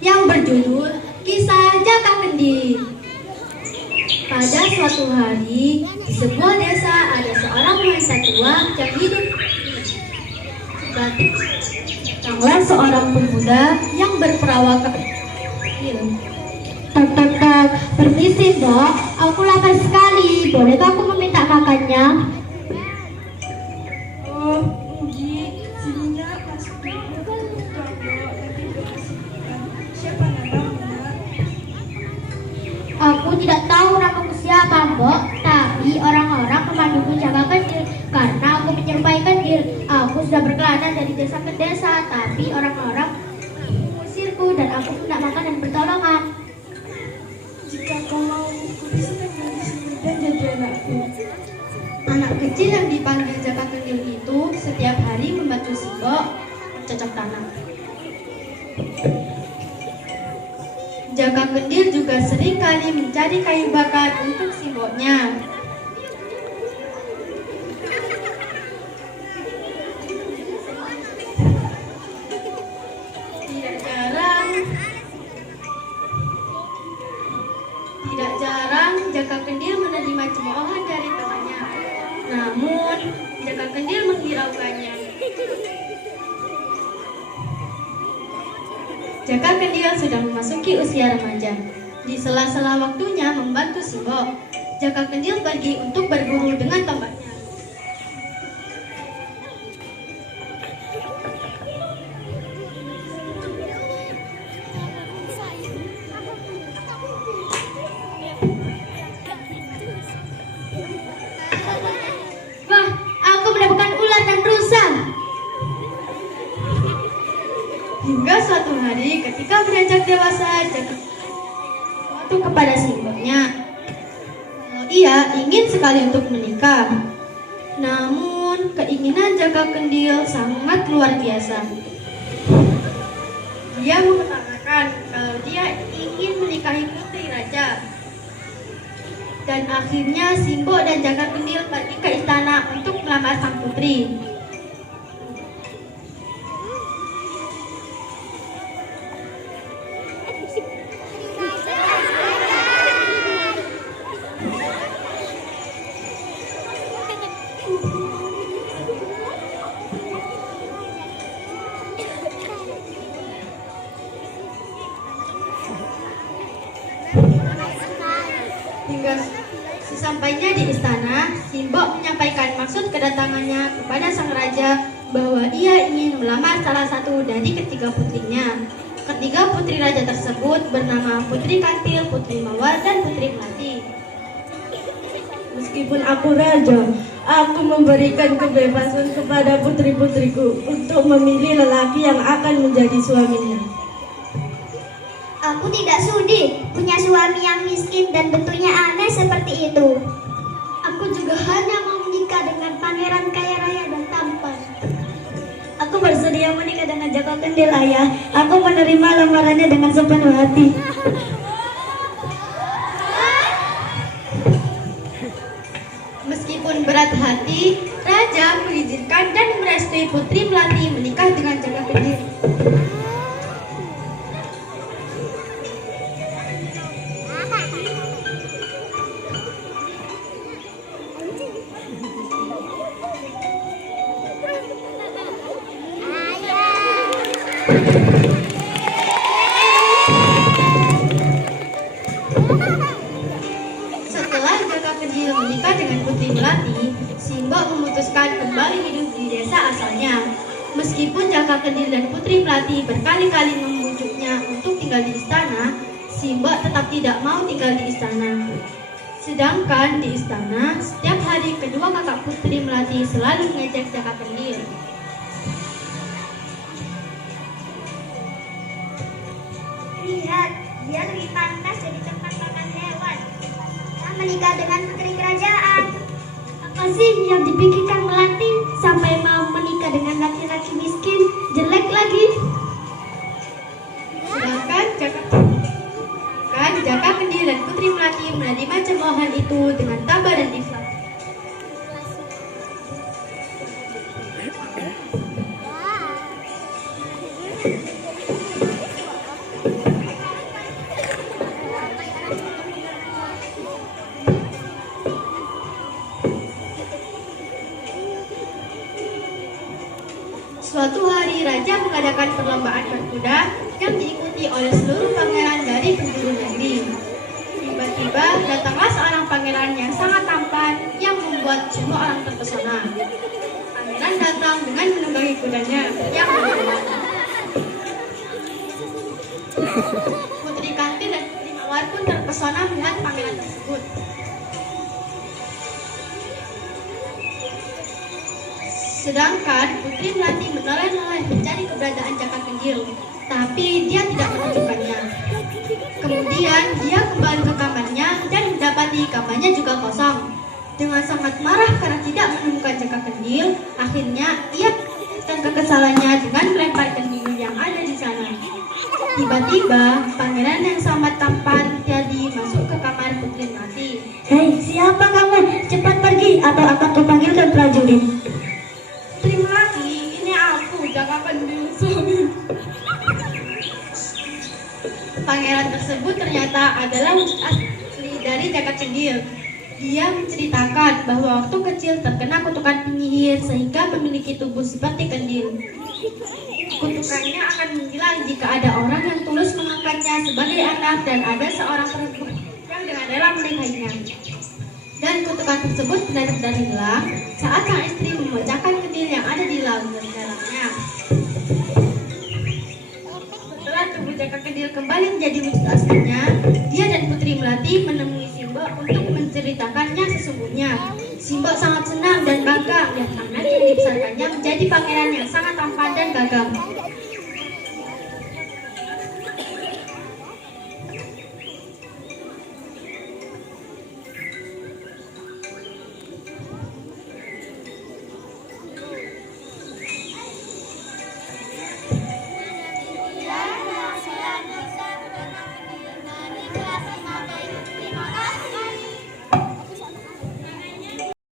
yang berjudul Kisah Jaka Kendil. Pada suatu hari, di sebuah desa ada seorang wanita tua yang hidup batik. Datanglah seorang pemuda yang berperawakan tak, permisi Mbok, aku lapar sekali, bolehkah aku meminta makannya? Oh, Ugi, sininya masuk dulu. Nanti bersihkan. Siapa namamu, Nak? Aku tidak tahu namaku siapa Mbok, tapi orang-orang memanggilku Jaka Kendil karena aku menyerupai kendil. Aku sudah berkelana dari desa ke desa, tapi orang-orang mengusirku dan aku tidak makan dan pertolongan. Jika kau mau, aku bisa tinggal di sini dan jadi anakku. Anak kecil yang dipanggil Jaka Kendil itu setiap hari membantu si Mbok mencocok tanam. Jaka Kendil juga sering kali mencari kayu bakar untuk si Mboknya. Tidak jarang Jaka Kendil menerima cemoohan dari temannya. Namun, Jaka Kendil menghiraukannya. Jaka Kendil sudah memasuki usia remaja. Di sela-sela waktunya membantu si Mbok, Jaka Kendil pergi untuk berburu dengan tombaknya. Wah, aku mendapatkan ular dan rusa. Hingga suatu hari ketika beranjak dewasa, Jaka sesuatu kepada si Mboknya. Kalau ia ingin sekali untuk menikah. Namun keinginan Jaka Kendil sangat luar biasa. Dia mengatakan kalau dia ingin menikahi putri raja. Dan akhirnya Simbo dan Jaka Kendil pergi ke istana untuk melamar sang putri. Hingga sesampainya di istana, Simbo menyampaikan maksud kedatangannya kepada sang raja bahwa ia ingin melamar salah satu dari ketiga putrinya. Ketiga putri raja tersebut bernama Putri Kantil, Putri Mawar, dan Putri Melati. Meskipun aku raja, aku memberikan kebebasan kepada putri-putriku untuk memilih lelaki yang akan menjadi suaminya. Aku tidak sudi punya suami yang miskin dan bentuknya aneh seperti itu. Aku juga hanya mau menikah dengan pangeran kaya raya dan tampan. Aku bersedia menikah dengan Jaka Kendil, Ayah. Aku menerima lamarannya dengan sepenuh hati. Meskipun berat hati, raja mengizinkan dan merestui Putri Melati menikah dengan Jaka Kendil. Setelah Jaka Kendil menikah dengan Putri Melati, Simbo memutuskan kembali hidup di desa asalnya. Meskipun Jaka Kendil dan Putri Melati berkali-kali membujuknya untuk tinggal di istana, Simbo tetap tidak mau tinggal di istana. Sedangkan di istana, setiap hari kedua kakak Putri Melati selalu mengejek Jaka Kendil. Lihat, dia lebih pantas jadi tempat makan hewan. Kita menikah dengan putri kerajaan. Apa sih yang dipikirkan Melati sampai mau menikah dengan laki-laki miskin, jelek lagi? Sedangkan Jaka Kendil dan Putri Melati menerima cemoohan itu dengan tabah dan ikhlas. berkuda yang diikuti oleh seluruh pangeran dari penjuru negeri. Tiba-tiba datanglah seorang pangeran yang sangat tampan yang membuat semua orang terpesona. Pangeran datang dengan menunggangi kudanya yang berkuda. Putri Kanti dan Putri Mawar pun terpesona melihat pangeran tersebut. Sedangkan Putri Melati menoleh-noleh mencari keberadaan Jaka Kendil, tapi dia tidak menemukannya. Kemudian dia kembali ke kamarnya dan mendapati kamarnya juga kosong. Dengan sangat marah karena tidak menemukan Jaka Kendil, akhirnya ia menyelesaikan kekesalannya dengan melempar kendil yang ada di sana. Tiba-tiba, pangeran yang sangat tampan jadi masuk ke kamar Putri Melati. Hei, siapa kamu? Cepat pergi atau akan kupanggilkan prajurit. Putri Melati, ini aku, Jaka Kendil suami. Pangeran tersebut ternyata adalah wujud asli dari Jaka Kendil. Dia menceritakan bahwa waktu kecil terkena kutukan penyihir sehingga memiliki tubuh seperti kendil. Kutukannya akan menghilang jika ada orang yang tulus mengangkatnya sebagai anak dan ada seorang perempuan yang dengan rela menikahinya. Dan kutukan tersebut benar-benar hilang saat sang istri memecahkan kendil yang ada di dalamnya. Setelah tubuh Jaka Kendil kembali menjadi wujud aslinya, dia dan Putri Melati menemui Simbok untuk menceritakannya sesungguhnya. Simbok sangat senang dan bangga melihat anak yang dibesarkannya menjadi pangeran yang sangat tampan dan gagah.